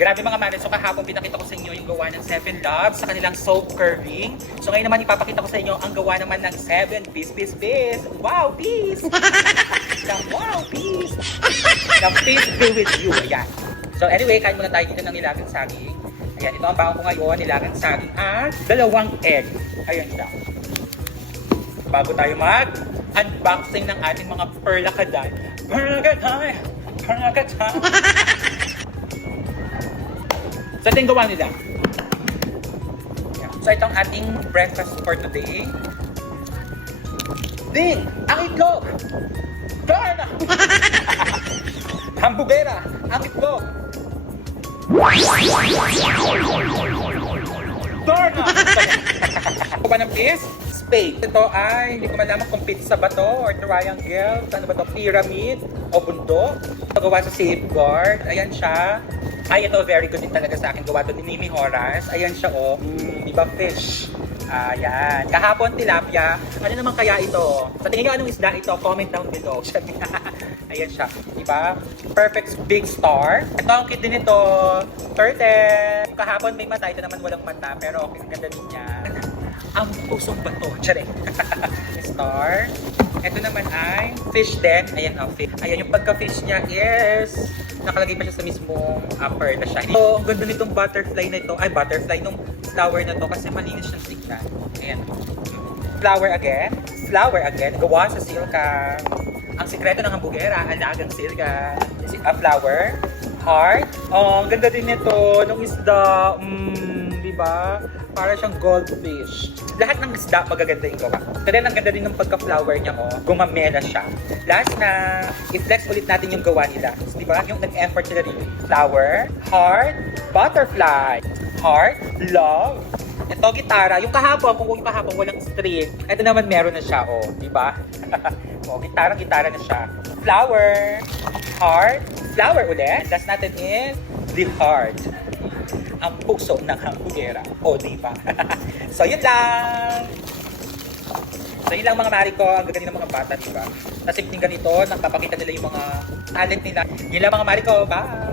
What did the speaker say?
Grabe mga manis, so kahapon pinakita ko sa inyo yung gawa ng 7 Loves sa kanilang soap curving. So ngayon naman ipapakita ko sa inyo ang gawa naman ng 7 Piece. Wow, Piece! Wow, Piece! Ng Peace be with you. Ayan. So anyway, kain muna tayo dito ng nilagang saging. Ayan, ito ang baon ko ngayon, nilagang saging at 2 egg. Ayan siya. Bago tayo mag-unboxing ng ating mga perlakaday. Perlakaday! Perlakaday! So ito yung gawa nila. So ito ang ating breakfast for today. Ding! Ang itlog! Darna! Hambugera! Ang itlog! Darna! Kuha ng piece? Spade. Ito ay, hindi ko malaman kung pizza ba to or triangle. Ano ba to? Pyramid o bundok. Gawa sa safeguard. Ayan siya. Ay, ito very good din talaga sa akin. Gawa to ni Mimi Horace. Ayan siya, oh. Diba fish? Ayan. Kahapon tilapia. Ano naman kaya ito? Sa tingin nyo anong isda ito? Comment down below. Ayan siya. Diba? Perfect big star. Ito ang kit din ito. Turtle. Kahapon may mata. Ito naman walang mata. Pero okay, ang ganda din niya. Ang pusong bato. Tsare. Star. Ito naman ay fish din. Ayan ang fish. Ayan yung pagka-fish niya is nakalagay pa siya sa mismong upper na siya. So, ang ganda nitong butterfly na ito. Ay, butterfly nung flower na to kasi malinis siyang tignan. Ayan. Flower again. Flower again. Gawa sa silka. Ang sikreto ng hambugera, alagang silka. A flower. Heart. Oh, ang ganda din nito. Nung isda. Diba? Para siyang goldfish. Lahat ng isda magaganda yung gawa. So then, ang ganda din ng pagka-flower niya, oh. Gumamela siya. Last na, i-flex ulit natin yung gawa nila. So, diba? Yung nag-effort sila rin. Flower, heart, butterfly, heart, love. Ito, gitara. Yung kahapon, kung yung kahapon, walang string. Ito naman meron na siya, oh. Diba? Oh, gitara na siya. Flower, heart, flower ulit. Last natin is the heart. Ang puso ng hambugera. O, diba? So, yun lang. So, yun lang mga mari ko. Ang gagawin ng mga bata, diba? Sa simpleng ganito, nakapakita nila yung mga talent nila. Yun lang mga mari ko. Bye!